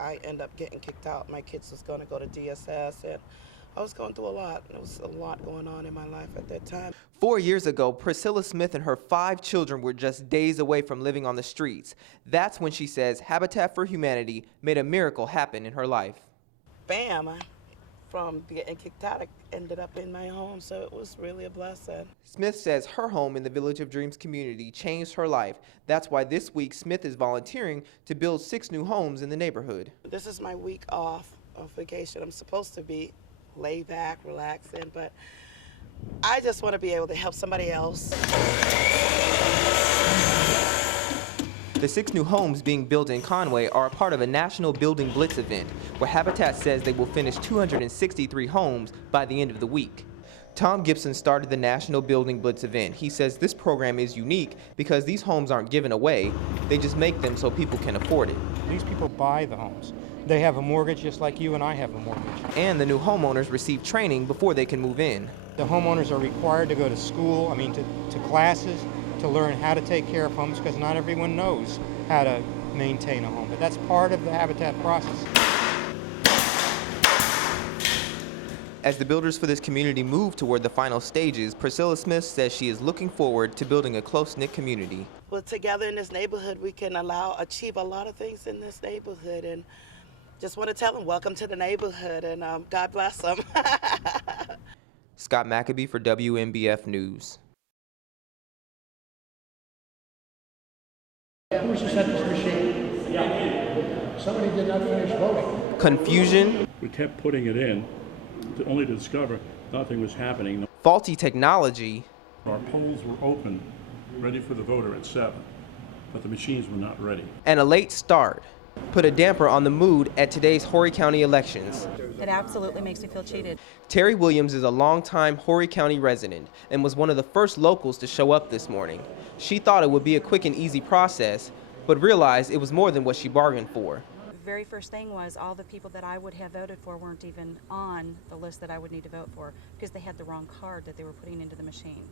I ended up getting kicked out. My kids was going to go to DSS, and I was going through a lot. There was a lot going on in my life at that time. 4 years ago, Priscilla Smith and her 5 children were just days away from living on the streets. That's when she says Habitat for Humanity made a miracle happen in her life. Bam, from getting kicked out, I ended up in my home, so it was really a blessing. Smith says her home in the Village of Dreams community changed her life. That's why this week Smith is volunteering to build 6 new homes in the neighborhood. This is my week off of vacation. I'm supposed to be laid back, relaxing, but I just want to be able to help somebody else. The 6 new homes being built in Conway are a part of a National Building Blitz event, where Habitat says they will finish 263 homes by the end of the week. Tom Gibson started the National Building Blitz event. He says this program is unique because these homes aren't given away, they just make them so people can afford it. These people buy the homes. They have a mortgage just like you and I have a mortgage. And the new homeowners receive training before they can move in. The homeowners are required to go to school, to classes, to learn how to take care of homes, because not everyone knows how to maintain a home. But that's part of the Habitat process. As the builders for this community move toward the final stages, Priscilla Smith says she is looking forward to building a close-knit community. Well, together in this neighborhood, we can achieve a lot of things in this neighborhood, and just want to tell them, welcome to the neighborhood, and God bless them. Scott Maccabee for WMBF News. Who's set this machine? Somebody did not finish voting. Confusion. We kept putting it in, only to discover nothing was happening. Faulty technology. Our polls were open, ready for the voter at 7, but the machines were not ready. And a late start put a damper on the mood at today's Horry County elections. It absolutely makes me feel cheated. Terry Williams is a longtime Horry County resident and was one of the first locals to show up this morning. She thought it would be a quick and easy process, but realized it was more than what she bargained for. The very first thing was all the people that I would have voted for weren't even on the list that I would need to vote for because they had the wrong card that they were putting into the machine.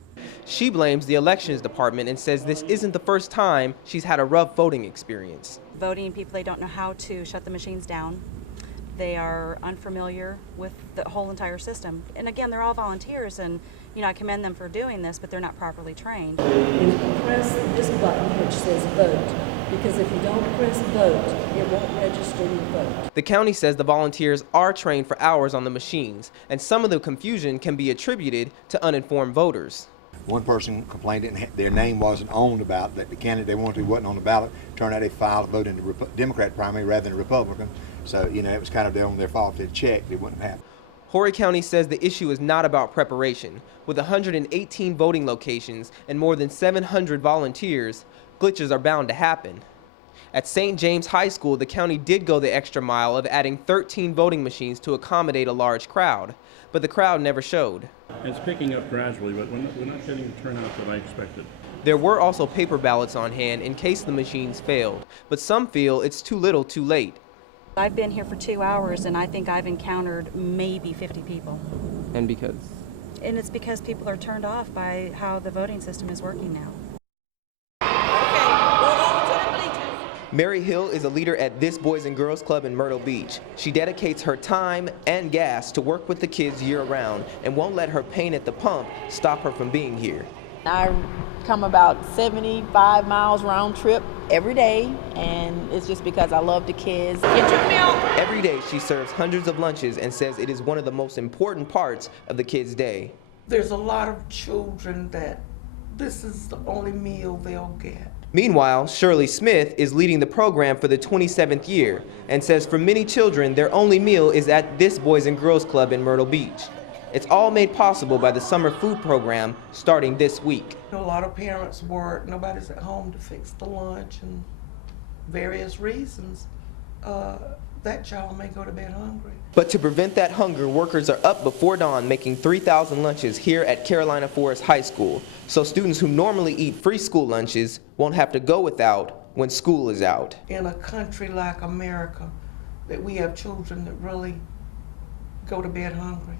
She blames the elections department and says this isn't the first time she's had a rough voting experience. Voting people, they don't know how to shut the machines down. They are unfamiliar with the whole entire system. And again, they're all volunteers, and I commend them for doing this, but they're not properly trained. You press this button which says vote, because if you don't press vote, it won't register your vote. The county says the volunteers are trained for hours on the machines, and some of the confusion can be attributed to uninformed voters. One person complained that their name wasn't on the ballot, that the candidate they wanted to wasn't on the ballot. Turned out they filed a vote in the Democrat primary rather than the Republican. So, it was kind of their fault. If they'd checked, it wouldn't have happened. Horry County says the issue is not about preparation. With 118 voting locations and more than 700 volunteers, glitches are bound to happen. At St. James High School, the county did go the extra mile of adding 13 voting machines to accommodate a large crowd, but the crowd never showed. It's picking up gradually, but we're not getting the turnout that I expected. There were also paper ballots on hand in case the machines failed, but some feel it's too little too late. I've been here for 2 hours, and I think I've encountered maybe 50 people. And because? And it's because people are turned off by how the voting system is working now. Mary Hill is a leader at This Boys and Girls Club in Myrtle Beach. She dedicates her time and gas to work with the kids year-round and won't let her pain at the pump stop her from being here. I come about 75 miles round trip every day, and it's just because I love the kids. Get your milk! Every day she serves hundreds of lunches and says it is one of the most important parts of the kids' day. There's a lot of children that this is the only meal they'll get. Meanwhile, Shirley Smith is leading the program for the 27th year and says for many children, their only meal is at This Boys and Girls Club in Myrtle Beach. It's all made possible by the summer food program starting this week. A lot of parents work, nobody's at home to fix the lunch, and various reasons, that child may go to bed hungry. But to prevent that hunger, workers are up before dawn making 3,000 lunches here at Carolina Forest High School, so students who normally eat free school lunches won't have to go without when school is out. In a country like America, that we have children that really go to bed hungry.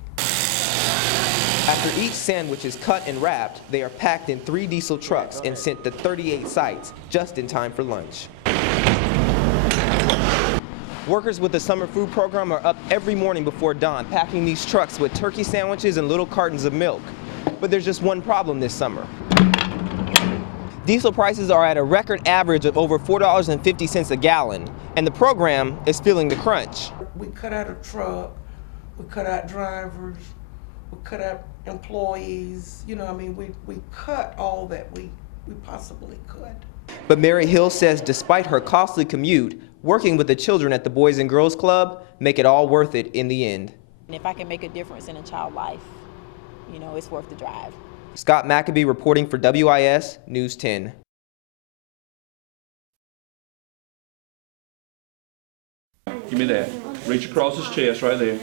After each sandwich is cut and wrapped, they are packed in 3 diesel trucks and sent to 38 sites just in time for lunch. Workers with the summer food program are up every morning before dawn, packing these trucks with turkey sandwiches and little cartons of milk. But there's just one problem this summer. Diesel prices are at a record average of over $4.50 a gallon, and the program is feeling the crunch. We cut out a truck, we cut out drivers, we cut out employees, you know, I mean, we cut all that we possibly could. But Mary Hill says despite her costly commute, working with the children at the Boys and Girls Club make it all worth it in the end. And if I can make a difference in a child's life, you know, it's worth the drive. Scott McAbee reporting for WIS News 10. Give me that. Reach across his chest right there.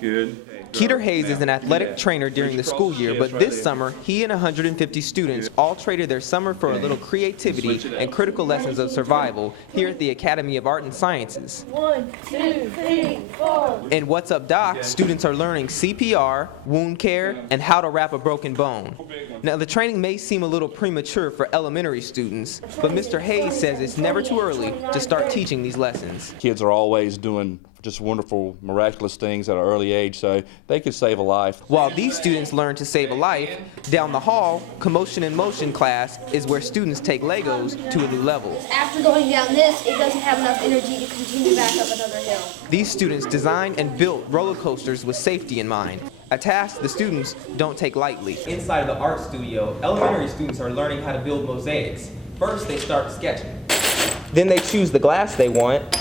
Good. Keeter Hayes is an athletic trainer during the school year, but this summer, he and 150 students all traded their summer for a little creativity and critical lessons of survival here at the Academy of Art and Sciences. 1, 2, 3, 4. In What's Up Doc, students are learning CPR, wound care, and how to wrap a broken bone. Now, the training may seem a little premature for elementary students, but Mr. Hayes says it's never too early to start teaching these lessons. Kids are always doing just wonderful, miraculous things at an early age, so they could save a life. While these students learn to save a life, down the hall, Commotion in Motion class is where students take Legos to a new level. After going down this, it doesn't have enough energy to continue back up another hill. These students designed and built roller coasters with safety in mind, a task the students don't take lightly. Inside of the art studio, elementary students are learning how to build mosaics. First, they start sketching. Then they choose the glass they want.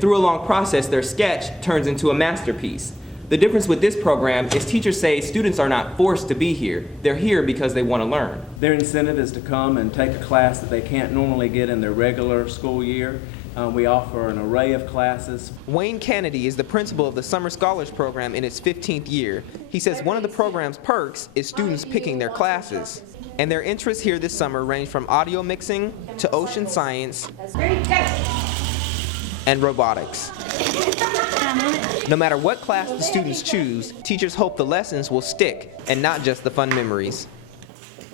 Through a long process, their sketch turns into a masterpiece. The difference with this program is teachers say students are not forced to be here. They're here because they want to learn. Their incentive is to come and take a class that they can't normally get in their regular school year. We offer an array of classes. Wayne Kennedy is the principal of the Summer Scholars Program in its 15th year. He says one of the program's perks is students picking their classes. And their interests here this summer range from audio mixing to ocean science and robotics. No matter what class the students choose, teachers hope the lessons will stick and not just the fun memories.